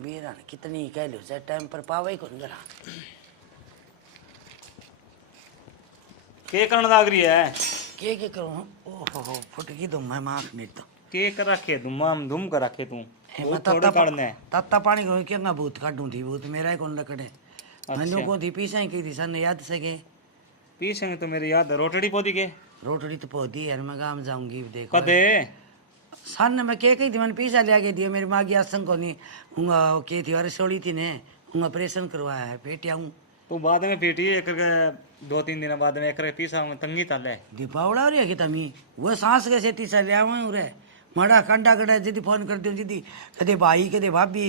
बेरा कितनी कह लो से टाइम पर पावे कौन करा के करन लाग रही है के करूं ओहो फुट की तुम मैं माफ नहीं तो के कर रखे धूम कर रखे तू मैं थोड़े काटने तत्ता पानी को क्या भूत काटूं थी भूत मेरा ही कौन लकड़े मैंने को थी पीछे की थी सन याद सके पीछे तो मेरी याद है रोटड़ी पौधी के रोटड़ी तो पौधी यार मैं गाँव जाऊंगी देखो कदे सन मैं के कही थी मैंने पीछा लिया के दिया मेरी माँ की आसंग को नहीं हूँगा के थी अरे सोड़ी थी ने हूँ ऑपरेशन करवाया है पेटिया हूँ तू बाद में पीटी एक 2-3 दिन बाद में एक पीसा तंगी ताले दीपावड़ा हो रही है कि तमी वो सांस कैसे तीसा लिया हुए रे मड़ा कंडा कड़ा जिदी फोन कर दी जिदी कदे भाई कदे भाभी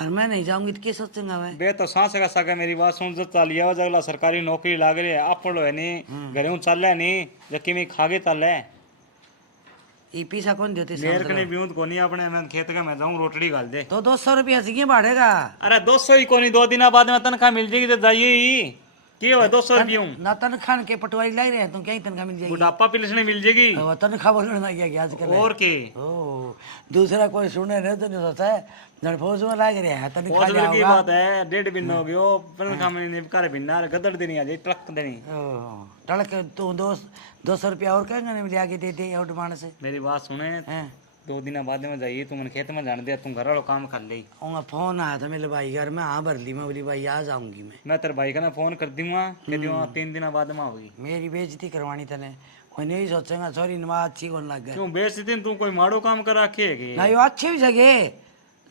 और मैं नहीं जाऊंगी तो क्या सोचूंगा मैं बे तो सांस का सका मेरी बात सुन जब चालिया जगला सरकारी नौकरी लाग रही है आप पढ़ो है नहीं घरे हूँ चल है नहीं जबकि मैं खागे ताले ये पीसा कौन देते मेरे कने ब्यूंद को नहीं अपने मैं खेत का मैं जाऊं रोटड़ी गाल दे तो 200 रुपया सीखे बाढ़ेगा अरे 200 ही कोनी 2 दिन बाद में तनख्वाह मिल जाएगी तो जाइए ही की हो 200 रुपये ना तनख्वाह के पटवारी लाई रहे तुम क्या तनख्वाह मिल जाएगी बुढ़ापा पिलसने मिल जाएगी तनख्वाह बोलना क्या आजकल और के ओ दूसरा कोई सुने नहीं तो नहीं सोचा है फौज में लाग रहा है तनख्वाह फौज की बात है 1.5 बिन हो गयो तनख्वाह में निपकार बिना गदड़ देनी आ जाए ट्रक देनी टड़क तू 200 रुपया और कहेंगे नहीं लिया के दे दे और माने से मेरी बात सुने 2 दिन बाद में जाइए तुम खेत में जान दे तुम घर वालों काम कर ले फोन आया था मेरे भाई घर में हाँ भर ली मैं बोली भाई आ जाऊंगी मैं तेरे भाई का ना फोन कर दूंगा कह दूंगा 3 दिन बाद में होगी मेरी बेइज्जती करवानी तने कोई नहीं सोचेगा सॉरी नमाज अच्छी कौन लग गया क्यों बेइज्जती तू कोई माड़ो काम कर रखे है नहीं वो अच्छे भी सके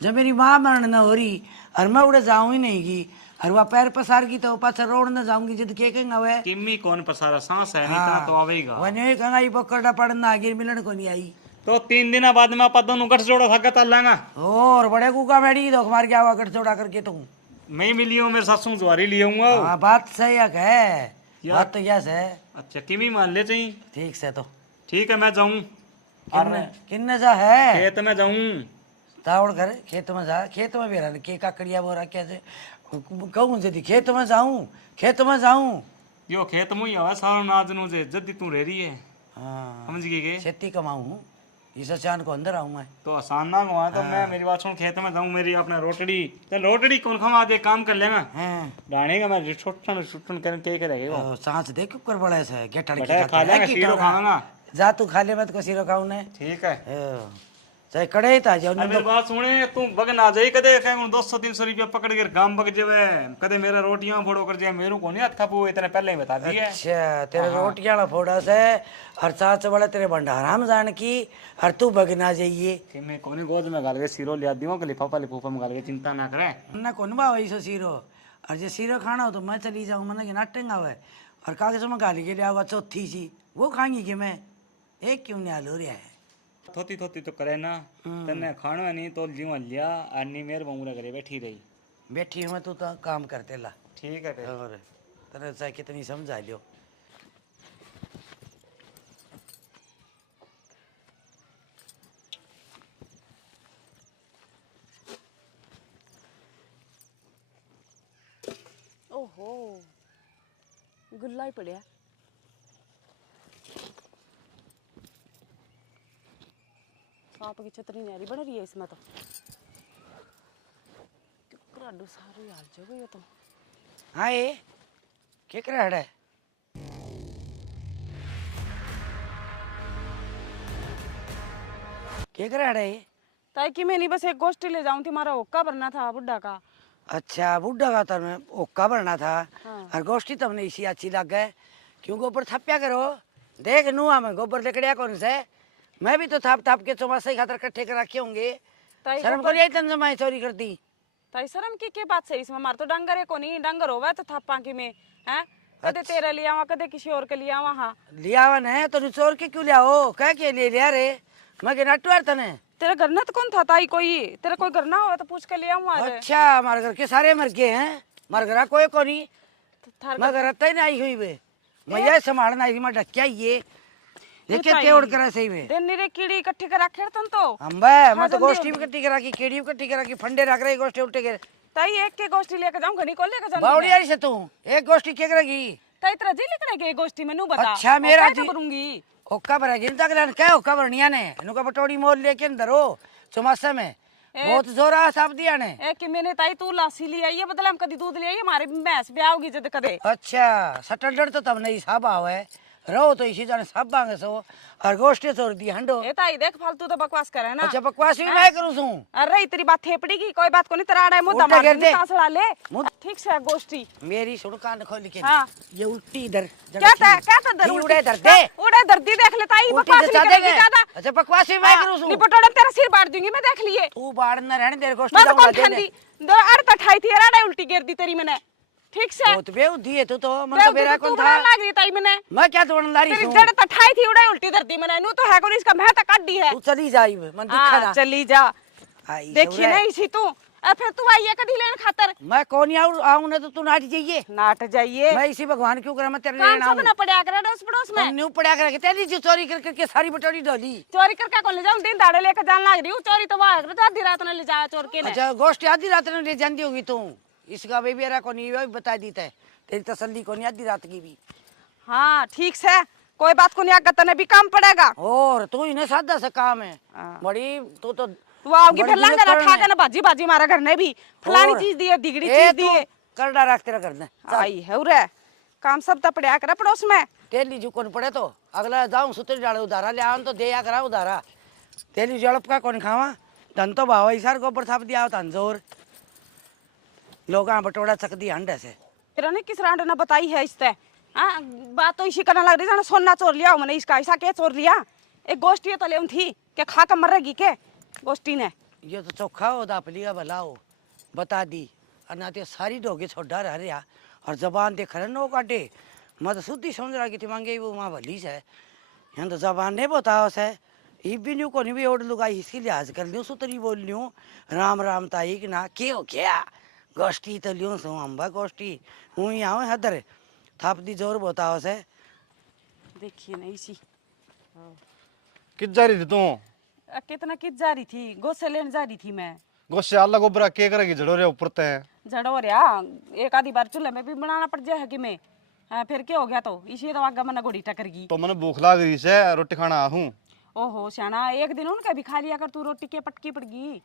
जब मेरी माँ मरण न हो रही और मैं उड़े जाऊं ही नहीं की और वह पैर पसार की तो पाछा रोड न जाऊंगी जिद के कहेंगे वे किम्मी कौन पसारा सांस है नहीं इतना तो आवेगा वो नहीं कहेंगा ये पकड़ा पड़ना आगे मिलन को नहीं आई तो 3 दिन बाद में अपन दोनों गठ जोड़ा था गता लांगा और बड़े कुका बैठी तो हमारे क्या हुआ गठ जोड़ा करके तुम मैं मिली हूँ मेरे सासू जुआरी लिए हूँ हाँ बात सही है बात तो यस है अच्छा किमी मान ले चाहिए ठीक से तो ठीक है मैं जाऊँ किन्ने जा है खेत में जाऊँ तावड़ करे खेत में जा खेत में भी रहने के काकड़िया बोरा कैसे कहूँ जदी खेत में जाऊँ यो खेत में ही आवा सारो नाज नूजे जदी तू रह रही है हाँ समझ गई के खेती कमाऊँ इस चांद को अंदर आऊँ मैं तो आसान ना हुआ तो मैं मेरी बात सुन खेत में जाऊँ मेरी अपना रोटड़ी चल रोटड़ी कौन खावा आज एक काम कर लेगा डाणे का मैं छोटन छुटन कर के करेगा वो सांस देख कर बड़ा ऐसा गेटड़ खा लेगा सीरो खाना जा तू खा ले मत को सीरो खाऊं ने ठीक है चाहे कड़े था जाओ मेरी बात सुने तू बग ना जाई कदे कहे 200-300 रुपया पकड़ के गांव बग जावे कदे मेरा रोटियां फोड़ो कर जाए मेरू को नहीं हाथ खापू इतने पहले ही बता दिए अच्छा तेरे रोटियां वाला फोड़ा से हर साथ से बड़ा तेरे भंडारा में जान की हर तू बग ना जाइए कि मैं कोनी गोद में गाल के सीरो लिया दियो के लिफाफा लिफाफा में गाल के चिंता ना करे ना कोन बा ऐसो सीरो और जे सीरो खाना हो तो मैं चली जाऊं मन के नाटेंगा है और कागज में गाली के लिया हुआ चौथी सी वो खाएंगी कि मैं एक क्यों नहीं हाल हो रहा है थोती थोती तो करे ना तने खानो है नहीं तो जीवन लिया आनी मेर बंगला करे बैठी रही बैठी हूँ तू तो काम करते ला ठीक है और तेरे चाहे कितनी समझा लियो ओहो गुल्ला ही पड़िया सांप की छतरी न्यारी बन रही है इसमें तो कराडू सारी हाल जो गई तो हाँ ये क्या कर रहा है क्या कर रहा है ये ताई कि मैं नहीं बस एक गोष्ठी ले जाऊं थी हमारा ओक्का भरना था बुड्ढा का अच्छा बुड्ढा का तो मैं ओक्का भरना था हाँ। और गोष्ठी तो हमने इसी अच्छी लग गए क्यों गोबर थप्या करो देख नुआ में गोबर लेकड़िया कौन से मैं भी तो थाप के चौमासा ही खातर इकट्ठे कर रखे होंगे शर्म को लिया तन जमाई चोरी करती ताई शर्म की बात सही इसमें हमारे तो डंगर है को नहीं डंगर होगा तो थापा की में हैं कदे तेरा लिया हुआ कदे किसी और के लिया वहाँ लिया हुआ है तो चोर के क्यों लिया हो कह के लिए लिया रे मैं के नटवार तने तेरा घर ना तो कौन था ताई कोई तेरा कोई घर ना हो तो पूछ के लिया हुआ अच्छा हमारे घर के सारे मर गए हैं हमारे घर कोई को नहीं मैं घर ही नहीं आई हुई वे मैं ये संभालना आई मैं ढक्या ये देखे के उड़ कर सही में दिन निरे कीड़ी इकट्ठी कर रखे तन तो हम बे मैं तो गोष्ठी भी इकट्ठी करा की कीड़ी इकट्ठी करा की फंडे रख रही गोष्ठी उल्टे के ताई एक के गोष्ठी लेके जाऊं घनी को लेके जाऊं बावड़ी यारी से तू एक गोष्ठी के करेगी ताई तेरा जी लिखने के गोष्ठी में नु बता अच्छा मेरा जी करूंगी ओक्का भरा जिन तक क्या ओक्का भरनिया ने नुका पटोड़ी मोल लेके अंदर हो चौमासा में बहुत जोरा सब दिया ने। ए कि मैंने ताई तू लासी ले आई है, बदला हम कदी दूध ले आई है, हमारे भैंस ब्याह होगी जद कदे। अच्छा सटल तो तब नहीं सब आवे रहो तो इसी जाने सब बांगे सो और गोष्ठी छोड़ दी हंडो। ए ताई देख फालतू तो बकवास करे ना। अच्छा बकवास भी मैं करूं सू। अरे तेरी बात थेपड़ी की कोई बात को नहीं, तराड़ा है मुद्दा उल्टा मार कर दे। कांसड़ा ले। ठीक से गोष्ठी मेरी सुन कान खोल के। हाँ। ये उल्टी इधर क्या था दर उड़े इधर दे। उड़े दर्दी देख ले ताई, उल्टी बकवास से नहीं चाहते करेगी हैं। ज्यादा। अच्छा बकवास भी मैं करूं सू। निपटोड़ा तेरा सिर बाड़ दूंगी मैं, देख लिए। तू बाढ़ न रहने दे गोष्ठी मैं तो जाऊंगा कौन ठंडी दो अरे तठाई थी, राड़ा उल्टी गिर दी तेरी मैंने। ठीक से बहुत बेउद्धी है तू तो। मन तो मेरा कौन था। लाग रही ताई मैंने। मैं क्या तोड़न ला रही तेरी हूं। जड़ तठाई थी, उड़े उल्टी दर्दी मैंने। नू तो है कौन, इसका मैं तो काटी है। तू चली जाई मन दिखा ना। चली जा। आई देखिए सौरे। ना इसी तू फिर तू आई है कदी लेन खातर। मैं कौन आऊं ना तो तू नाट जाइए। नाट जाइए। मैं इसी भगवान क्यों करा मैं तेरे काम लेना सब ना पड़या करे अड़ोस पड़ोस में। न्यू पड़ा कर तेरी जो चोरी कर करके सारी बटोरी डोली। चोरी करके कौन ले जाऊं, दिन दाड़े लेके जान लाग रही हूं। चोरी तो वाह तो आधी रात ने ले जाया चोर के ने। अच्छा गोष्ठी आधी रात में ले जाती होगी तू। इसका बेबी एरा को नहीं भी बता दी थे तेरी तसल्ली को नहीं आधी रात की भी। हाँ ठीक से कोई बात को नहीं, आगा तने भी काम पड़ेगा। और तू इन्हें सादा सा काम है हाँ। बड़ी तू तो तू आओगी बड़ी फिर लंगर जिम्मेदार उठा है। के ना बाजी बाजी मारा घर ने भी फलानी और? चीज दी है, दिगड़ी ए चीज दी तू है। करड़ा रख तेरा कर दे आई है उरे काम सब तो पड़या करे पड़ोस में। तेली जो कौन पड़े तो अगला जाऊं सुतरी डाले उधारा ले आन तो दे या करा उधारा। तेली जड़प का कौन खावा धन तो भाव इसार गोबर थाप दिया धन जोर लोग बटोड़ा चक दी हंडे से। फिर ने किस रांड ने बताई है इससे। हाँ बात तो इसी करने लग रही, जाना सोना चोर लिया मैंने इसका, ऐसा क्या चोर लिया। एक गोष्ठी तो ले थी के खा कर मरेगी के गोष्ठी ने। ये तो चोखा हो दापलिया भला हो बता दी और ना तो सारी डोगे छोड़ा रह रहा और जबान देख रहे नो काटे। मैं तो शुद्धि समझ रहा कि मांगे वो वहाँ भली से यहाँ तो जबान नहीं बताओ से ये भी न्यू को नहीं भी ओढ़ लुगाई इसकी लिहाज कर लियो सुतरी बोल लियो राम राम ताई कि ना के हो क्या गोष्ठी तो लियो सो अम्बा गोष्ठी हूँ यहाँ हदर थाप दी जोर बताओ से। देखिए ना इसी कित जा रही थी तू? कितना कित जा रही थी, गोसे लेने जा रही थी मैं। गोश्त अल्लाह गोबरा के करेगी जड़ो रे ऊपर ते जड़ो रहा एक आधी बार चूल्हे में भी बनाना पड़ जाए कि मैं। हाँ, फिर क्या हो गया तो इसी तो आगे मैंने घोड़ी टकर गई। तो मैंने भूख लाग रही से रोटी खाना आहूं। ओहो श्याना एक दिन उनका भी खा लिया कर तू, रोटी के पटकी पड़ गई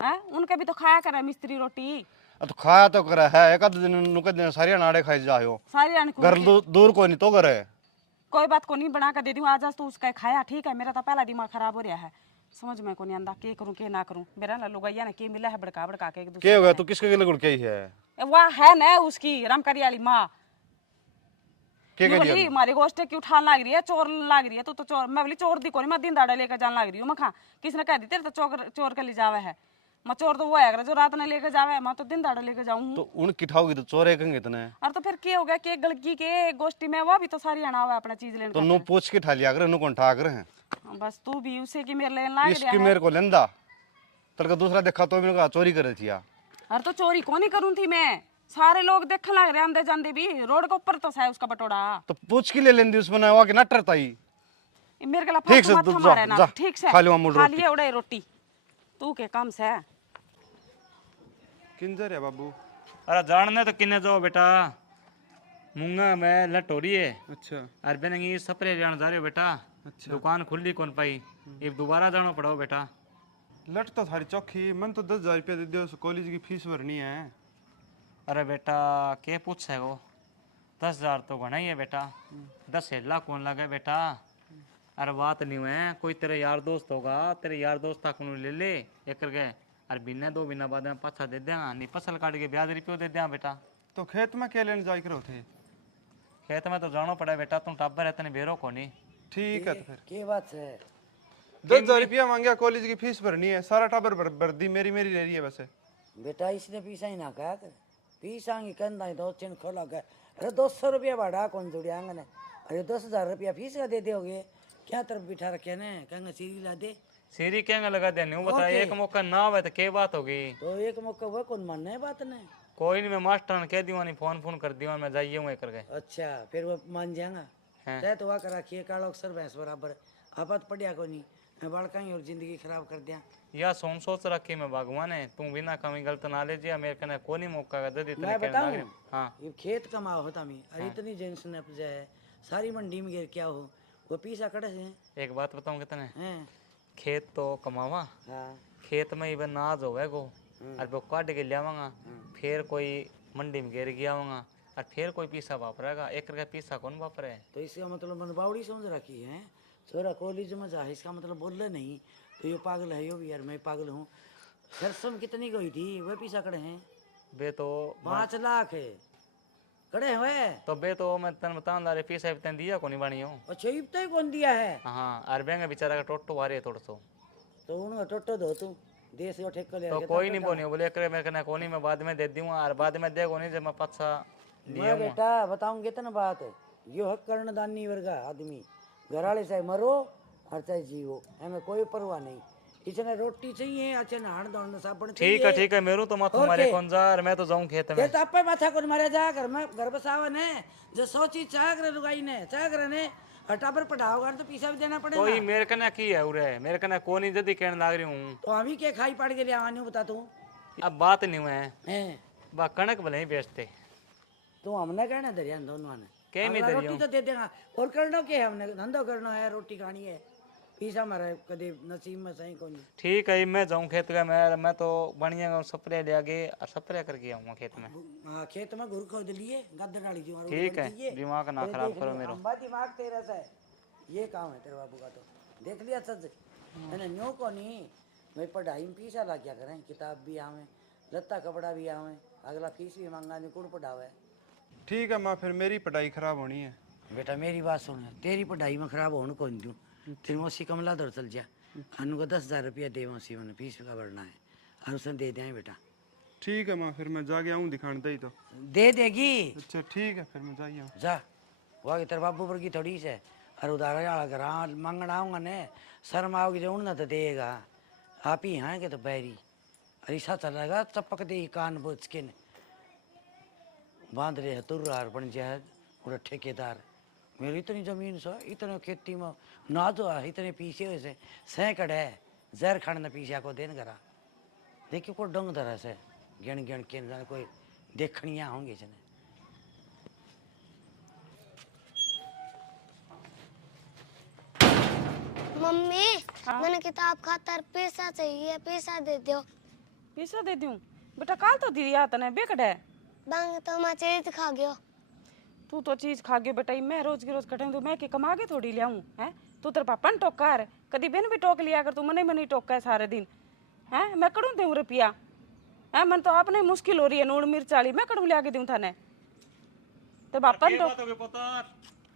है। उनका भी तो खाया करे मिस्त्री रोटी। तो खाया तो करे है एक आध दिन नुके दिन सारी नाड़े खाई जायो सारी आने घर दूर को नहीं तो करे। कोई बात को नहीं बना कर दे दूं आज तो उसका खाया ठीक है। मेरा तो पहला दिमाग खराब हो रहा है, समझ में को नहीं आंदा के करूं के ना करूं। मेरा ना लुगाइया ना के मिला है बड़का बड़का के एक दूसरे के हो गया तू किसके लिए गुड़ के है वाह है ना उसकी रामकरी वाली माँ के बोली हमारी गोष्ट की उठान लाग रही है, चोर लाग रही है। तो चोर मैं बोली चोर दी को नहीं, मैं दिन दाड़ा लेकर जान लाग रही हूँ। मैं खा किसने कह दी तेरे तो चोर के ले जावे है। मैं चोर तो वो है जो रात ने लेकर जावे, मैं तो दिन दाड़ा लेकर जाऊँ। तो उन किठाओगी तो चोरे कहेंगे इतने। और तो फिर क्या हो गया कि गलगी के गोष्ठी में वो भी तो सारी आना हुआ अपना चीज लेने तो नु पूछ के ठा लिया करे नु कौन ठाक रहे खातिर। बस तू भी उसे की मेरे लेने लाग इसकी रहा है। मेरे को लेंदा तड़का दूसरा देखा तो मैंने कहा चोरी करे थी। और तो चोरी कौन ही करूँ थी मैं, सारे लोग देखने लग रहे आंदे जांदे भी। रोड के ऊपर तो है उसका बटोड़ा। तो पूछ के ले लेंदी उसमें हुआ कि नटरता ही। मेरे गला ठीक से मत जा, मारे ना। जा, ठीक से खा लियो अमूल खा रोटी। लिए उड़े रोटी तू के काम से। किंजर है बाबू। अरे जानने तो किन्ने जाओ बेटा मूंगा मैं लट हो रही है। अच्छा अरे बेनगी सपरे जान जा रहे हो बेटा। अच्छा। दुकान खुली कौन पाई अब दोबारा जाना पड़ो बेटा। लट तो थारी चौखी मन तो 10,000 रुपया दे दो कॉलेज की फीस भरनी है। अरे बेटा के पूछ है वो 10,000 तो घना ही है बेटा। 10 हेला कौन लगे बेटा। अरे बात नहीं है कोई तेरे यार दोस्त होगा, तेरे यार दोस्त तक ले ले एक करके अरे बिना 2 महीना बाद में पाछा दे देगा नहीं फसल काट के ब्याज रुपये दे दिया बेटा। तो खेत में क्या लेने जाए करो थे? खेत में तो जाना पड़ा बेटा, तुम टाबर रहते बेरो को नहीं। ठीक है तो फिर के बात है 10,000 रुपया मांगया कॉलेज की फीस भरनी है सारा टाबर भर दी मेरी रह रही है वैसे। बेटा इसने पीसा ही ना कहा कर पीसा ही कहना ही 2 खोला कर। अरे 200 रुपया भाड़ा कौन जुड़िया ने। अरे 10,000 रुपया फीस का दे दोगे क्या तरफ बिठा रखे ने कहेंगे सीरी ला दे सीरी क्या लगा देने वो बता। एक मौका ना आवे तो क्या बात होगी। तो एक मौका वह कौन मानना है बात ने। कोई नहीं मैं मास्टर ने कह दिया नहीं फोन कर दिया मैं जाइए हूँ करके। अच्छा फिर वो मान जाएगा हाँ। तय तो वाकर रखिए कालो अक्सर भैंस बराबर आपत पड़िया को नहीं मैं बालका ही और जिंदगी खराब कर दिया। या सोच रखी मैं भगवान है तू बिना कमी गलत ना ले जिया मेरे कने कोनी मौका का दे दी मैं बताऊं हाँ ये खेत कमाओ होता मी अरे इतनी जेंस ने जाए सारी मंडी में गिर क्या हो वो पीसा कड़े से एक बात बताऊं कितने हैं। खेत तो कमावा हाँ खेत में ही नाज होवे गो और वो काट के लियावांगा फिर कोई मंडी में गिर गया होगा और फिर कोई पीसा वापरेगा एक का पीसा कौन वापरे। तो इसका मतलब मन बावड़ी समझ रखी है छोरा कॉलेज में जा इसका मतलब बोल रहे नहीं तो ये पागल है यो भी यार मैं पागल हूँ। सरसम कितनी गई थी वह पीसा कड़े हैं बे तो 5 लाख है कड़े हुए। तो बे तो मैं तन बता पीसा भी तन दिया कोनी बानी हो। अच्छा इब तो कौन दिया है। हाँ और बेंगे बेचारा का टोटो वारे थोड़ा सो तो उन्होंने टोटो दो तू देश को ठेका ले तो कोई नहीं बोनी बोले करे मेरे कने कोनी मैं बाद में दे दूंगा और बाद में दे कोनी जब मैं पाछा मैं बेटा बताऊंगे तो ना बात यो हक कर्णदानी वर्गा आदमी घर वाले चाहे मरो और चाहे जीवो हमें कोई परवाह नहीं। इसने रोटी चाहिए अच्छे नहान धोने साबुन चाहिए। ठीक है मेरू तो माथो मारे कौन जा और मैं तो जाऊं खेत में। ये तो आपे माथा को मारे जा घर में घर बसावा ने जो सोची चाह करे लुगाई ने चाह करे ने हटा पर पढ़ाओगा तो पैसा भी देना पड़ेगा। कोई मेरे कने की है उरे मेरे कने कोनी जदी कहने लाग रही हूं तो हम ही के खाई पड़ के ले आवानी बता तू अब बात नहीं है हैं बा कणक भले ही बेचते तो हमने कहना दरिया दोनों ने के नहीं अगला दरियो रोटी तो दे देगा और करना के हमने धंधो करना है रोटी खानी है पैसा मारा कदे नसीब में सही कोनी। ठीक है मैं जाऊं खेत का मैं तो बढ़िया स्प्रे ले आगे और स्प्रे करके आऊंगा खेत में। हाँ खेत में घुर खोद लिए गद्द डाली जो ठीक है दिमाग ना खराब करो मेरा। अंबा दिमाग तेरा सा है ये काम है तेरे बाबू का तो देख लिया सच मैंने न्यो को नहीं मैं पढ़ाई में पैसा ला क्या करें किताब भी आवे लत्ता कपड़ा भी आवे अगला फीस भी मांगा नहीं कुड़ पढ़ावे। ठीक है माँ फिर मेरी पढ़ाई खराब होनी है। बेटा मेरी बात सुन तेरी पढ़ाई में खराब होने कौन दूँ फिर मौसी कमला दौड़ चल जा अनु को 10,000 रुपया दे मौसी मैंने फीस का भरना है और उसने दे दें बेटा। ठीक है माँ फिर मैं जाके आऊँ दिखाने दे तो दे देगी। अच्छा ठीक है फिर मैं जाइए आऊँ। जा वह तेरे बाबू पर की थोड़ी से और उधार वाला घर मांगना आऊँगा ने शर्म आओगी जो उन तो देगा आप ही हैं कि तो बैरी अरे ऐसा चलेगा चपक दे कान बोझ के बांध रहे तुर्रार बन जाए पूरा ठेकेदार मेरी इतनी जमीन से इतने खेती में ना जो है इतने पीछे वैसे सैकड़ है जहर खाने पीछे को देन करा देखिए को डंग तरह से गिन गिन के कोई देखनिया होंगे इसने। मम्मी मैंने किताब खातर पैसा चाहिए पैसा दे दो। पैसा दे दूं बेटा काल तो दिया तने बेकड़ है बांग तो मैं चीज खा गयो। तू तो चीज खा गयो बेटा मैं रोज की रोज कटे तो मैं के कमा के थोड़ी लियाऊं है तू तेरे पापा ने टोका है कदी बिन भी टोक लिया कर तू मने मनी टोका है सारे दिन है मैं कड़ू दूं रुपया है मन तो आपने मुश्किल हो रही है नून मिर्च वाली मैं कड़ू लिया के दूं थाने ते पापा ने तो पता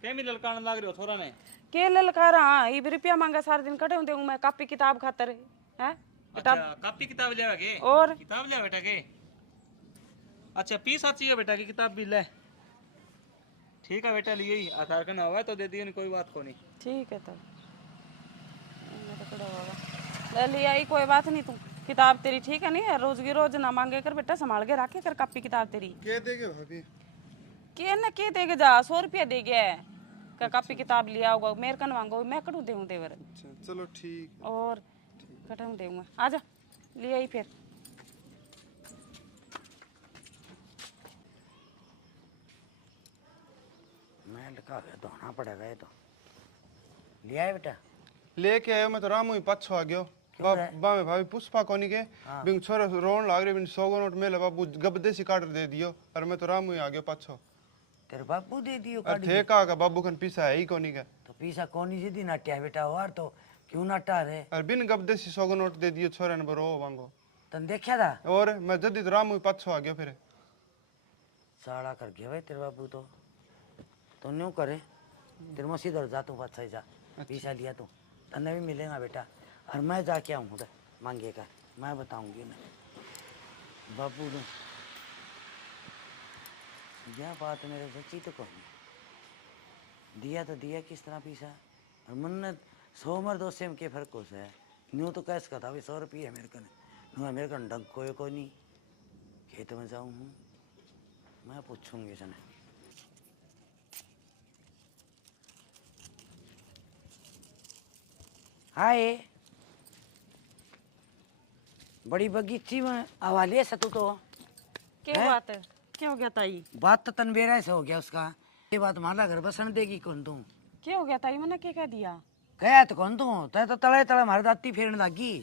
के मी ललकान लाग रही हो छोरा ने के ललकार हां ई रुपया मांगा सारे दिन कटे दूं मैं कॉपी किताब खातर है अच्छा कॉपी किताब ले के और किताब ले बेटा के अच्छा पीसा चाहिए बेटा की किताब भी ले। ठीक है बेटा लिए ही आधार कार्ड हुआ तो दे दियो नहीं कोई बात को नहीं। ठीक है तब ले लिया ही कोई बात नहीं तू किताब तेरी ठीक है नहीं रोज की रोज ना मांगे कर बेटा संभाल के रखे कर कॉपी किताब तेरी क्या देगे भाभी के न के देगे जा 100 रुपया दे गया का कॉपी किताब लिया होगा मेरे कन मांगो मैं कटू देऊं देवर। अच्छा चलो ठीक और कटू देऊंगा आजा ले आई फिर मैं लगा के धोना पड़ेगा ये तो लिया है बेटा लेके आयो मैं तो रामू ही पाछो आ गयो बा में भाभी पुष्पा कोनी के बिंग छोरा रोन लाग रे बिन 100 नोट मेले बाबू गबदे सी काट दे दियो और मैं तो रामू ही आ गयो पाछो। तेरे बापू दे दियो और थे का बाबू कन पीसा है ही कोनी का तो पैसा कौन सी दी नाट्या बेटा और तो क्यों नाटा रे और बिन गबदे सी 100 नोट दे दियो छोरा ने बरो मांगो तन देखा था और मैं जदी तो रामू ही पाछो आ गयो फिर साड़ा कर गया भाई तेरे बापू तो न्यू करे तेरे मसी दर जा तू पाछा जा पैसा लिया तू तन्ने भी मिलेगा बेटा और मैं जाके आऊँ उधर मांगे का मैं बताऊंगी ना बाबू ने यह बात मेरे सच्ची तो कहनी दिया तो दिया किस तरह पैसा और मन 100 मर 200 में के फर्क हो है न्यू तो कैस का था भाई 100 रुपये है मेरे कने मेरे कन डग कोई नहीं खेत में जाऊँ हूँ मैं पूछूंगी इसने हाय बड़ी बगीची में हवाले से तू तो क्या बात है क्या हो गया ताई बात तो तनबेरा से हो गया उसका ये बात माला घर बसन देगी कौन तू क्या हो गया ताई मैंने क्या कह दिया कहा तो कौन तू तै तो तले तले मारे दाती फेरने लगी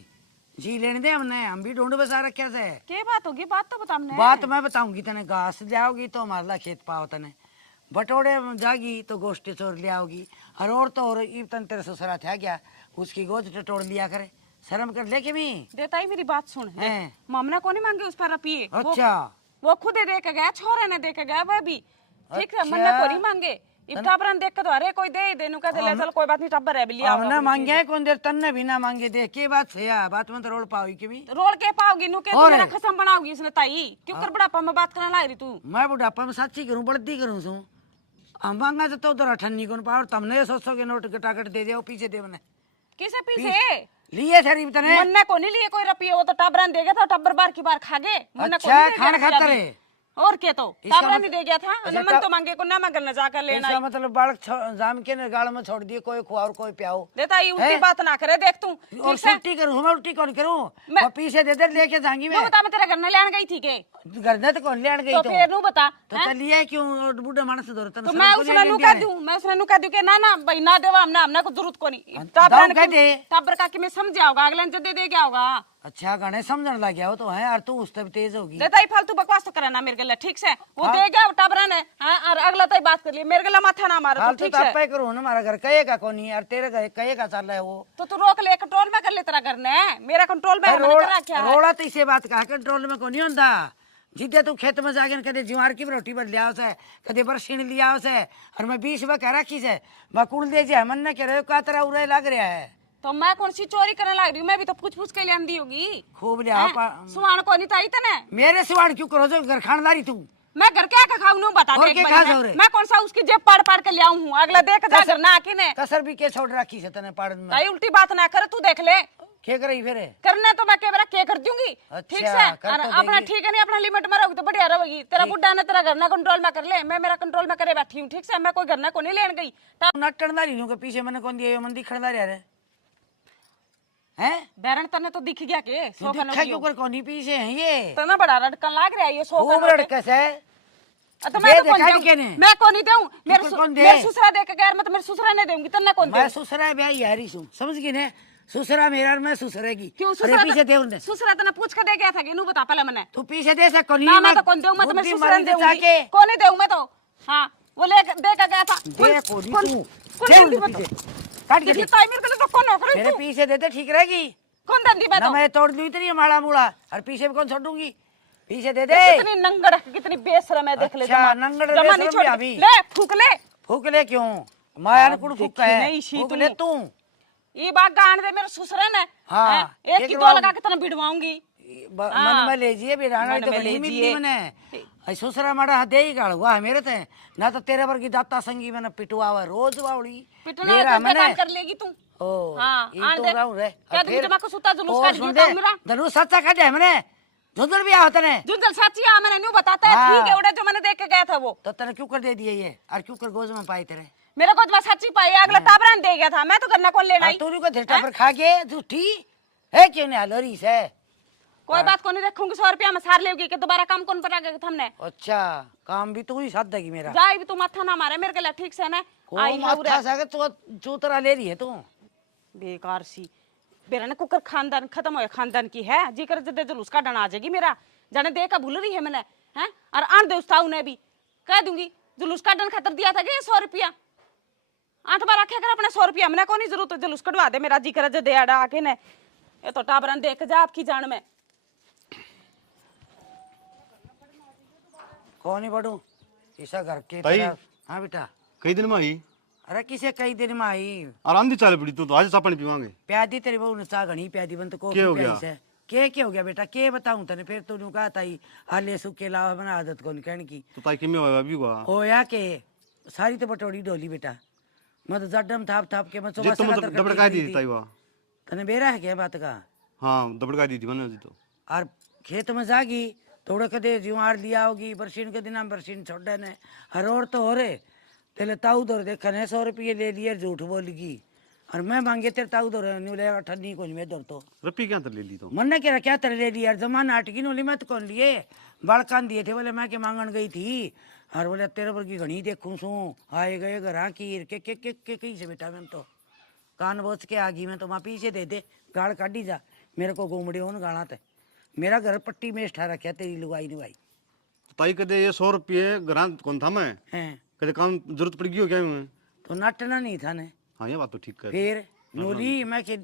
जी लेने दे हमने, हम भी ढूंढ बसा रखे से। के बात होगी, बात तो बता हमने। बात मैं बताऊंगी तने, घास जाओगी तो हमारे ला खेत पाओ तने, बटोड़े जागी तो गोश्ती चोर ले आओगी, और तो और ई तन तेरे ससुरा था क्या, उसकी गोद टटोड़ लिया करे, शर्म कर ले के भी। देता ही मेरी बात सुन, हैं। मामना को नहीं मांगे उस पर रुपये, अच्छा वो खुद ही दे के गया, छोरे ने दे के गया वह भी, ठीक है, अच्छा। मन्ना को नहीं मांगे। इब टाबरन देख के तो अरे कोई दे देनु का ले, चल कोई बात नहीं, टब्बर है बिल्ली हमने मांगे है कौन देर, तन्ने भी ना मांगे दे, के बात से या बात में तो रोड पाओगी के भी। रोड के पाओगी नु के तू और मेरा है। खसम बनाओगी इसने ताई, क्यों कर बुढ़ापा में बात करने लाई रही तू। मैं बुढ़ापा में सच्ची करूं, बड़दी करूं सू, हम मांगा तो उधर अठन्नी कौन पाओ, तुमने 100 के नोट कटाकट दे दिया पीछे दे मैंने किसे पीछे लिए शरीफ तने। मन्ना को नहीं लिए कोई रुपये, वो तो टाबरन दे गया था, टब्बर बार की बार खा गए, मन्ना को अच्छा, नहीं दे खाना गया खाता अभी। रहे। और क्या तो इसका टाबरन ही मतलब- दे गया था, अच्छा, मन तो मांगे को ना मांगल न जाकर लेना। इसका मतलब बालक जाम के ने गाल में छोड़ दिए, कोई खुआओ कोई प्याओ। देता ही उल्टी है? बात ना करे, देख तू और ठीक से। छुट्टी करूं, मैं उल्टी कौन करूं, मैं- और पीछे दे दे लेके जाऊंगी तू मैं। बता मैं तेरे घर में लेने गई थी के, घर ने तो कौन लेन गई तो तो फिर नू बता तो हैं? लिया क्यों, और बूढ़ा मानस दौर तो मैं उसने नु कह दूं, मैं उसने नु कह दूं कि ना ना भाई ना देवा, हमने को जरूरत को नहीं। दाऊ कह दे। टाबर का कि मैं समझा होगा, अगले ने दे क्या होगा। अच्छा गाने समझने लग गया हो तो है, और तू उस तब तेज होगी। देता ही फालतू बकवास तो करना मेरे गले, ठीक से वो दे गया टाबरा ने, हां, और अगला तो बात कर लिए मेरे गला माथा ना मारो, तो फालतू ठीक तो है। आपे करो ना, हमारा घर कहेगा कौन नहीं, और तेरे घर कहेगा चल रहा है वो। तो तू रोक ले, कंट्रोल में कर ले, तेरा घर ने मेरा कंट्रोल में है, मैंने करा क्या है? रोड़ा तो इसे बात कहा कंट्रोल में को नहीं होता, जिद्दे तू खेत में जाके कदे ज्वार की रोटी बन लिया उसे, कदे बरसीन लिया उसे, और मैं 20 में कह रखी से बकुल दे जे मन ने कह रहे का तरह उरे लग रहा है। तो मैं कौन सी चोरी करने लग रही हूँ, मैं भी तो पूछ के ले आंदी होगी। खूब लिया सुहान को नहीं ताई तने, मेरे सिवाड़ क्यों करो जो घर खानदारी तू। मैं घर क्या का खाऊं बता और दे क्या एक खा बार जाओ रे? मैं कौन सा उसकी जेब पाड़ के ले आऊं हूं, अगला देख जा घर ना आके ने कसर भी के छोड़ रखी से तने पाड़ में, ताई उल्टी बात ना कर, तू देख ले क्या करे फिर। करना तो मैं केवरा के कर दूंगी, ठीक अच्छा, से, कर और तो अपना देगी। ठीक है नहीं, अपना लिमिट में रहोगी तो बढ़िया रहेगी। तेरा बुड्ढा ने तेरा घर ना कंट्रोल में कर ले, मैं मेरा कंट्रोल में करे बैठी हूँ, ठीक से, मैं कोई घर ना को नहीं लेन गई। नटनदारी नु के पीछे मैंने कौन दिया, मन दिखड़दारी रे हैं, बैरन तने तो दिख गया के तू दिखा क्यों कर कोनी पीछे है ये, तना बड़ा रटकन लाग रहा है ये सो खूब लड़के से। तो मैं ये तो कौन दिखा दूं? के ने? मैं कौन नहीं दूं, मेरे तू कौन दे? मेरे ससुरा दे के गैर मत, मेरे ससुरा ने दूंगी, तन्ने कौन मैं दूं? ससुरा ब्याह यारी सू, समझ गई ने, ससुरा मेरा और मैं ससुरेगी। क्यों अरे ससुरा पीछे दे उन्हें, ससुरा तने पूछ के दे गया था कि नू बता पहले मने। तू पीछे दे सक कोनी, ना मैं तो कौन दूं, मैं तो मेरे ससुरा ने दूंगी, कौन नहीं दूं मैं तो, हां वो ले दे के गया था। दे कोनी कौन- तू, कौन दे दूंगी उन्हें मैं तो? पीछे काट के ये दे, ताई मेरे को तो कौन नौकर है मेरे तू? पीछे दे दे ठीक रहेगी कौन दंदी मैं ना, तो? मैं तोड़ दूं इतनी माड़ा मूड़ा, और पीछे भी कौन छोड़ूंगी, पीछे दे दे। कितनी नंगड़ है, कितनी बेशरम है, देख ले अच्छा, जमा नंगड़ जमा बेशरम नहीं भी छोड़, अभी। ले फूक ले, फूक ले क्यों, माया ने कुड़ फूक देखी है, नहीं शी फूक तू। ले तू। ये बात गान दे मेरे ससुरा ने, हाँ, हैं? एक ये की दो करवाऊंगी। लगा के तने भिड़वाऊंगी। मन में ले जिए बिराना मन तो में बनी ले मिली जिए। मने ससुरा माड़ा दे ही गाड़ हुआ है मेरे ते, ना तो तेरे वर्गी दाता संगी मैंने पिटवा हुआ रोज वावड़ी पिटना मेरा है मने काम कर लेगी तू। ओ हाँ, ई आन तो दे। राउ रे क्या और तू फिर- जमा को सुता जुलूस और काट सुन दिया दे, मेरा? धनु सच्चा काटे है मने जुदड़ भी आओ तने, जुंजल साची आ मैंने न्यू बताता है, हाँ। ठीक है, उड़ा जो मैंने देख के गया था वो तो तने क्यों कर दे दिए ये, और क्यों कर गोज में पाई तेरे, मेरे को तो साची पाई, अगला टाबरान दे गया था, मैं तो करना कौन लेना ही। तू को धरता पर खा के झूठी है क्यों नहीं हलोरी से। कोई बात को नहीं रखूंगी, 100 रुपया में सार लेगी कि दोबारा काम कौन पर आ गया हमने। अच्छा काम भी तू ही साथ देगी मेरा, जाए भी तू माथा ना मारे मेरे के लिए, ठीक से ना को आई है उरे। माथा सागे तू चूतरा ले रही है तू। बेकार सी बेरा ने कुकर खानदान खत्म हो, खानदान की है जी कर जदे जुलूस का डन आ जाएगी मेरा, जाने दे का भूल रही है मैंने, हैं, और आन दे उस्ता उन्हें भी कह दूंगी जुलूस का डन खतर दिया था कि 100 रुपया 8 बार आखे कर अपने 100 रुपया, मैंने कौन जरूरत है जुलूस कटवा दे मेरा, जी कर जदे आड़ा आके ने, ये तो टाबरन देख जा आपकी जान में। कौन ही बढ़ू ऐसा घर के भाई। तरह। हाँ बेटा, कई दिन में आई अरे किसे कई दिन में आई, आराम दी चाल पड़ी, तो आज चाह पानी पीवांगे। प्यादी तेरी बहू ने चाह घनी प्यादी बन तो को क्या हो गया? क्या हो गया बेटा, के बताऊं तने, फिर तूने कहा था हाले सुखे लावा बना आदत कौन कहने की, तो ताई किमें होया अभी हुआ होया के सारी तो बटोड़ी डोली बेटा, मैं तो जड्डम थाप थाप के मैं जी तो मतलब दबड़का दी थी ताई हुआ। तने बेरा है क्या बात का, हाँ दबड़का दी थी मैंने जी तो। और खेत में जागी थोड़े कदे जुआर लिया होगी, बरसीन के दिन बरसीन छोड़े ने, हर और तो हो रे तेले ताऊ दौर देखा ने 100 रुपये ले लिए, झूठ बोलगी, और मैं मांगे तेरे ताऊ दौर न्यू ले ठन्नी को में दौर तो रपी क्या तर ले ली तो। मन ने कह क्या तेरे ले लिया, जमाना अटकी नो मैं तो कौन लिए, बालकान दिए थे बोले मैं के मांगन गई थी, और बोले तेरे पर की घनी देखूं सू आए गए घर की के कहीं से बेटा मैं तो कान बोच के आगी में तो वहाँ पीछे दे दे गाड़ काटी जा मेरे को घूमड़े होन गाना थे मेरा घर पट्टी में ठा रखा तेरी लुगाई नुगाई ताई कदे ये 100 रुपये घरां कौन था मैं हैं कदे काम जरूरत पड़ गई हो क्या मैं? तो नटना नहीं था ने हाँ ये बात तो ठीक है। फिर नोली मैं के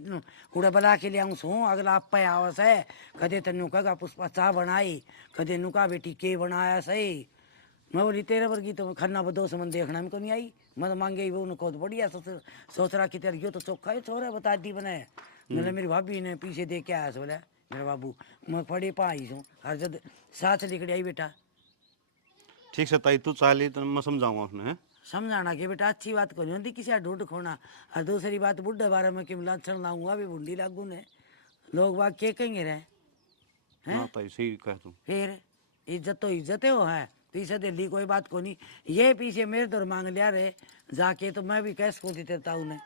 उड़ा बला के लियाऊं सू अगला आप पे आवस है कदे तन्नू कगा पुष्पा चाह बनाई कदे नुका बेटी के बनाया सही मैं बोली तेरे वर्गी तो खन्ना बदो समन देखना में को नहीं आई मैं मांगे वो उनको तो बढ़िया सोच रहा कि तेरे यो तो चोखा है छोरा बता दी बने मैंने मेरी भाभी ने पीछे दे के आया बोला मेरा बाबू मैं पड़े पाई हूँ हर जब साथ लिखड़ी आई बेटा ठीक से ताई तू चाह ली तो मैं समझाऊंगा उसने हैं? समझाना कि बेटा अच्छी बात को नहीं होती किसी ढूंढ खोना और दूसरी बात बुढ़े बारे में कि लक्षण लाऊंगा भी बूढ़ी लागू ने लोग बाग के कहेंगे रहे हाँ ताई सही कह तू। फिर इज्जत तो इज्जत हो है पीछे दिल्ली कोई बात को नहीं ये पीछे मेरे दौर मांग लिया रे जाके तो मैं भी कैसे को देता उन्हें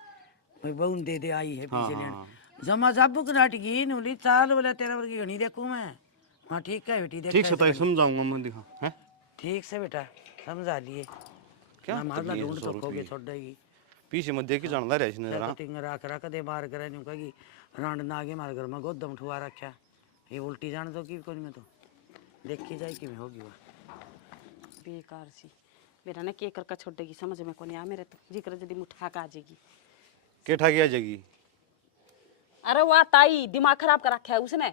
भाई बहुन दे दे आई है पीछे लेने जमा जाबू की नाटकी नूली चाल बोला तेरा वर्गी घनी देखू मैं हाँ ठीक है बेटी देख ठीक से ताई समझाऊंगा मैं दिखा हैं? ठीक से बेटा समझा लिए क्या मारला तकलीफ ढूंढ 100 तो खोगे रुपये? छोड़ देगी पीछे मत देख के जानदा रहे इसने जरा। तिंग राख रख दे मार करे न्यू कही रांड ना आगे मार घर में गोदम ठुआ रखा ये उल्टी जान दो की कोई में तो देखी जाए कि में होगी वो बेकार सी मेरा ना के कर का छोड़ देगी समझ में को नहीं आ मेरे तो जिक्र जदी मुठा का आ जाएगी के ठा गया जगी अरे वाह ताई दिमाग खराब कर रखा है उसने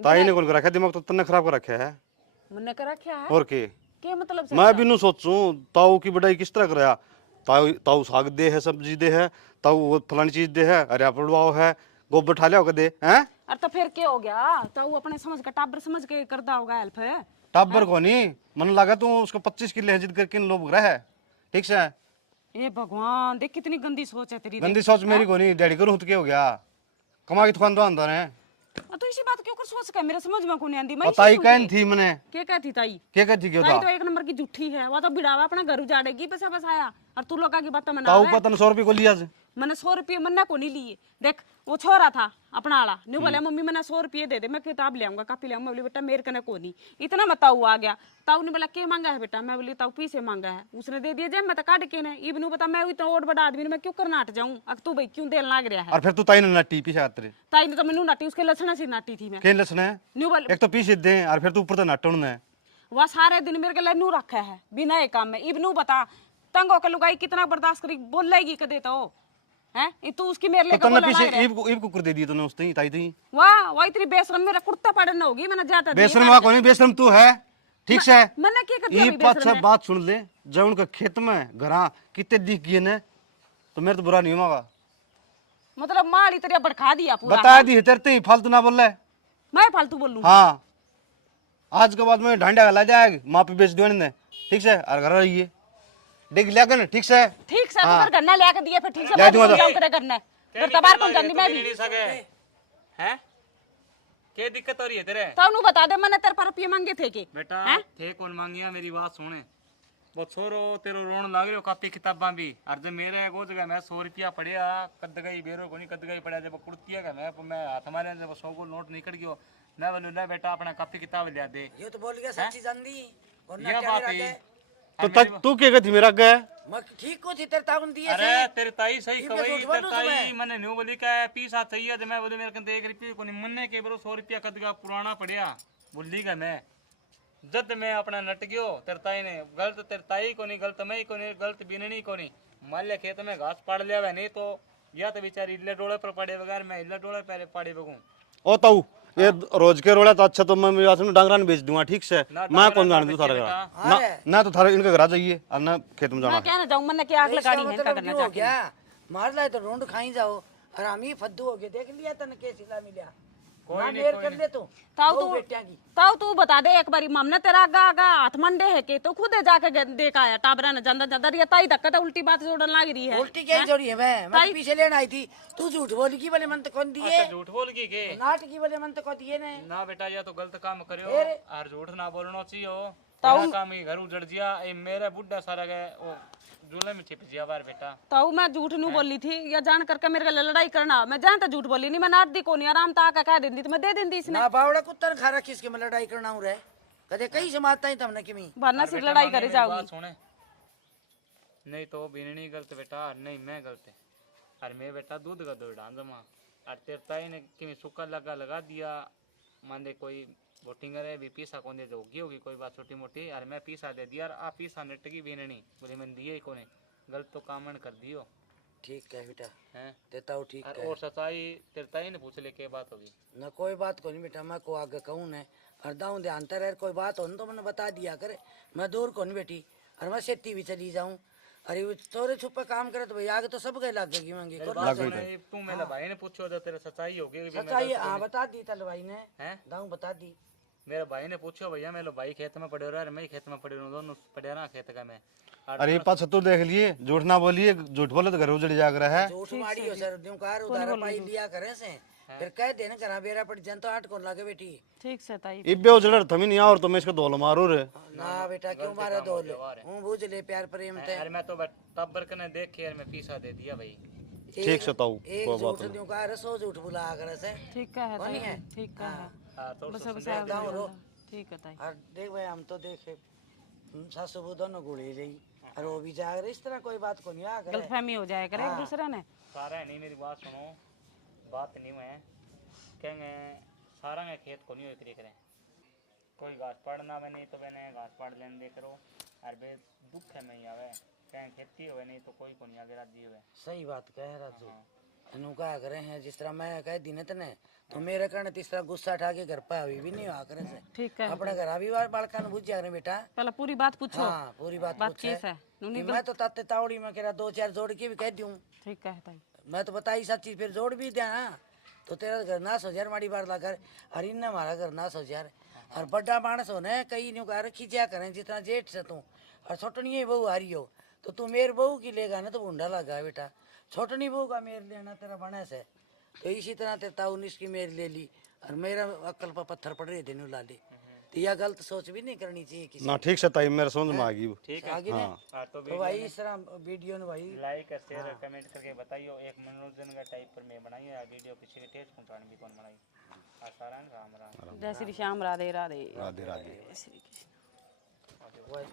ताई ने कौन कर रखा दिमाग तो तन्ने खराब कर रखा है मुन्ने कर रखा है और के मतलब से मैं भी नु सोचूं ताऊ की बढ़ाई किस तरह कराया ताऊ ताऊ साग दे है सब्जी दे है ताऊ वो फलानी चीज दे है अरे पड़वाओ है गोबर ठा लिया कदे हैं? अरे तो फिर क्या हो गया तो वो अपने समझ का टाबर समझ के करता होगा हेल्प है टाबर को नहीं मन लगा तू उसको 25 किलो है जिद करके लोग रहा है ठीक से। ए भगवान देख कितनी गंदी सोच है तेरी गंदी सोच मेरी को नहीं डैडी करूँ तो क्या हो गया कमा की दुकान तो अंदर है तो इसी बात क्यों कर सोच का मेरे समझ में को नहीं आंदी मैं और ताई कहन थी मैंने क्या कहती ताई क्या कहती क्यों ताई था तो एक नंबर की झूठी है वो तो बिड़ावा अपना घर उजाड़ेगी पैसा बसाया और तू लोग की बात में ना ताऊ को तन 100 रुपये को लिया से। मैंने 100 रुपये मन्ना को नहीं लिए देख वो छोरा था अपना आला नहीं बोले मम्मी मैंने 100 रुपये दे दे मैं किताब ले आऊंगा कापी ले आऊंगा बोली बेटा मेरे कने को नहीं इतना मैं ताऊ आ गया ताऊ ने बोला क्या मांगा है बेटा मैं बोली ताऊ पीसे मांगा है उसने दे दिया जब मैं तो काट के ने इबनू बता मैं इतना और बड़ा आदमी मैं क्यों करना हट जाऊं अब तू भाई क्यों देन लाग रहा है और फिर तू ताई ने नट्टी पीछे आते ताई ने तो मैनू नाटी उसके लक्षण से नाटी थी मैं के लसने न्यू बोले एक तो पीछे दे और फिर तू ऊपर तो नट्टण ने वह सारे दिन मेरे के लिए नू रखा है बिना एक काम में इबनू बता तंग होकर लुगाई कितना बर्दाश्त करी बोलेगी कदे तो हैं तू उसकी मेरे तो लिए तन्ने बोला पीछे ईब को कर दे दिया तूने उसने ताई थी वाह वाह इतनी बेशरम मेरा कुर्ता पड़न होगी मैंने जाता बेशरम वा कोनी बेशरम तू है ठीक से। मैंने क्या कर दिया ये अभी पाँच बेशरम छह बात सुन ले जब उनका खेत में घरा कितने दिख गए ने तो मेरे तो बुरा नहीं होगा मतलब मारी तेरे भड़का दिया पूरा बता दी तेरे ही फालतू ना बोल रहे। मैं फालतू बोलूं हाँ आज के बाद में ढांडा गला जाएगी माँ पे बेच दो ने ठीक से और घर रहिए देख लिया कर ठीक से। ठीक से तो गन्ना ले के दिया फिर ठीक से ले दूंगा जाऊं तेरे करना फिर तबार कौन जानी मैं भी हैं क्या दिक्कत हो रही है तेरे तो नु बता दे मैंने तेरे पर रुपये मांगे थे के बेटा थे कौन मांगिया मेरी बात सुने वो छोरो तेरो रोन लाग रही कापी किताबा भी और जब मेरे को जगह मैं 100 रुपया पड़िया कद गई बेरो को नहीं कद गई पड़ा जब कुर्तिया का मैं हाथ मारे जब 100 को नोट निकल गयो मैं बोलू ले बेटा अपना कापी किताब लिया दे ये तो बोल गया सच्ची जानदी और ये बात है तो तू क्या थी मेरा गया मैं ठीक को थी तेरे ताउन दिए अरे तेरे ताई सही ये कवई मैं तेरे सोच ताई तुम्हें। मैंने न्यू बोली का पीसा चाहिए तो मैं बोले मेरे कंते 1 रुपये को नहीं मन्ने के बरो 100 रुपया कद का पुराना पड़िया बोली का मैं जद मैं अपना नट गयो तेरे ताई ने गलत तेरे ताई को नहीं गलत मैं को नहीं गलत बिननी को नहीं मान लिया खेत में घास पाड़ लिया वह नहीं तो या तो बेचारी इल्ले डोले पर पड़े बगैर मैं इल्ले डोले पर पाड़े बगूं ओ ताऊ ये रोज के रोड़ा तो अच्छा तो मैं डांगरा ने बेच दूंगा ठीक से ना मैं कौन डांगरा जान दूं थारा बेचे घर ना तो थारा इनके घर आ जाइए और ना खेत में जाना मैं कहना जाऊं मैंने क्या आग लगानी है इनका करना हो जाके गया मार लाए तो रोंड खाई जाओ और हम ही फद्दू हो गए देख लिया तन के सिला मिला ना देर कर ले तू ताऊ ओ तू बेटियां की ताऊ तू बता दे एक बारी मामने तेरा आगा आगा हाथ मंडे है के तो खुद जाके देख आया टाबरा ने जंदा जंदा रिया ताई धक्का तो उल्टी बात जोड़न लाग रही है उल्टी क्या जोड़ी है मैं तो पीछे लेने आई थी तू झूठ बोल की बोले मन तो कौन दिए झूठ बोल गई के नाट की बोले मन तो कौन दिए ने ना बेटा या तो गलत काम करियो और झूठ ना बोलना चाहिए ताऊ मेरा काम ही घर उजड़ जिया ए मेरा बुढ़ा सारा गए ओ झूले में छिप जिया बार बेटा ताऊ मैं झूठ नहीं बोली थी या जान करके मेरे गले लड़ाई करना मैं जान तो झूठ बोली नहीं मैं नाट दी को नहीं आराम ता का कह देंदी तो मैं दे देंदी इसने ना बावड़ा कुत्ता खा रखी इसके मैं लड़ाई करना हूं रे कदे कई समाजता ही तुमने किमी वरना सिर्फ लड़ाई करे जाओगी बात सुने नहीं तो बिननी गलत बेटा नहीं मैं गलत है और मैं बेटा दूध का दो डांग जमा और तेरे ताई ने कि सुक्का लगा दिया मान दे कोई वोटिंग करे भी पीसा कौन दे जोगी होगी कोई बात छोटी मोटी और मैं पीसा दे दिया और आप पीसा नेटगी भी नहीं बोले मैंने दिए ही कोने गलत तो काम कर दियो ठीक है बेटा हैं देता हूँ ठीक है और सच्चाई तेरे ताई ने पूछ ले क्या बात होगी न कोई बात को नहीं बेटा मैं को आगे कहूँ न और दाऊँ ध्यान तर कोई बात हो न तो मैंने बता दिया करे मैं दूर को नहीं बेटी और मैं सेती भी चली जाऊँ अरे वो चोरे छुपे काम करे तो भाई आगे तो सब गए लगेगी मांगी तू मेरा भाई ने पूछो तो तेरे सच्चाई होगी कि भी मैं सच्चाई हाँ बता दी तल भाई ने हैं दाऊँ बता दी मेरे भाई ने पूछो भैया मेरे भाई खेत में पड़े रहा मैं खेत में पड़े रहूं दोनों पड़े रहा खेत का मैं अरे पाँच तो देख लिए झूठ ना बोलिए झूठ बोले तो घर उजड़ जाग रहा है झूठ मारी हो सर ड्यू कार उधार पाई लिया करे से फिर कह देना करा बेरा पड़ जन तो 8 को लागे बेटी ठीक से ताई इब्बे उजड़ थमी नहीं और तो मैं इसको धोल मारू रे ना बेटा क्यों मारे दो ले हूं बुझ ले प्यार प्रेम ते अरे मैं तो टब्बर कने देख के यार मैं पीसा दे दिया भाई ठीक से ताऊ एक कोई बात झूठ नहीं ड्यू कार 100 झूठ बुला करे से ठीक है कौन ताई है? ठीक है हाँ तो बस बस ठीक है ताई और देख भाई हम तो देखे सासू बहू दोनों गुड़ी रही और वो भी जाग रहे इस तरह कोई बात को नहीं आ करे गलतफहमी हो जाए करे एक दूसरे ने सारा नहीं मेरी बात सुनो बात नहीं है कहेंगे सारा में खेत को नहीं बिक्री करें कोई घास पाड़ना में नहीं तो मैंने घास पाड़ लेने दे करो और बे दुख है मैं आवे कहें खेती हुए नहीं तो कोई को नहीं आगे राजी हुए सही बात कह राजू अनु का करे हैं जिस तरह मैं कह दी न तने तो मेरे कारण तीस तरह गुस्सा उठा के घर पे अभी भी नहीं हुआ करे से ठीक है अपने घर अभी बालका ने बुझ जा रहे बेटा पहले पूरी बात पूछो हाँ पूरी बात बात पूछे किस है कि मैं तो ताते तावड़ी में कह 2-4 जोड़ के भी कह दूं ठीक है ताई मैं तो बताई सब चीज फिर जोड़ भी दिया हाँ तो तेरा घर नाश हो जाए माड़ी बार ला कर और इन हमारा घर नाश हो जाए और बड़ा मानस हो न कई न्यू कह खींचा करें जितना जेठ से तू और छोटनी बहू हारी हो तो तू मेरे बहू की लेगा ना तो भूडा लगा बेटा छोटनी बहू का मेर लेना तेरा बने से तो इसी तरह तेरे ताऊ ने इसकी मेर ले ली और मेरा अक्ल पर पत्थर पड़ रहे थे न्यू लाले तो यह गलत सोच भी नहीं करनी चाहिए किसी ना ठीक से ताई मेरे समझ में आ गई ठीक से। आगे ने तो तो भाई इस तरह वीडियो ने भाई लाइक शेयर कमेंट करके बताइए एक मनोरंजन का टाइप पर मैं बनाई है वीडियो किसी के टेस्ट पहुंचाने भी कौन बनाई आसारान राम राम जय श्री श्याम राधे राधे राधे राधे जय श्री कृष्ण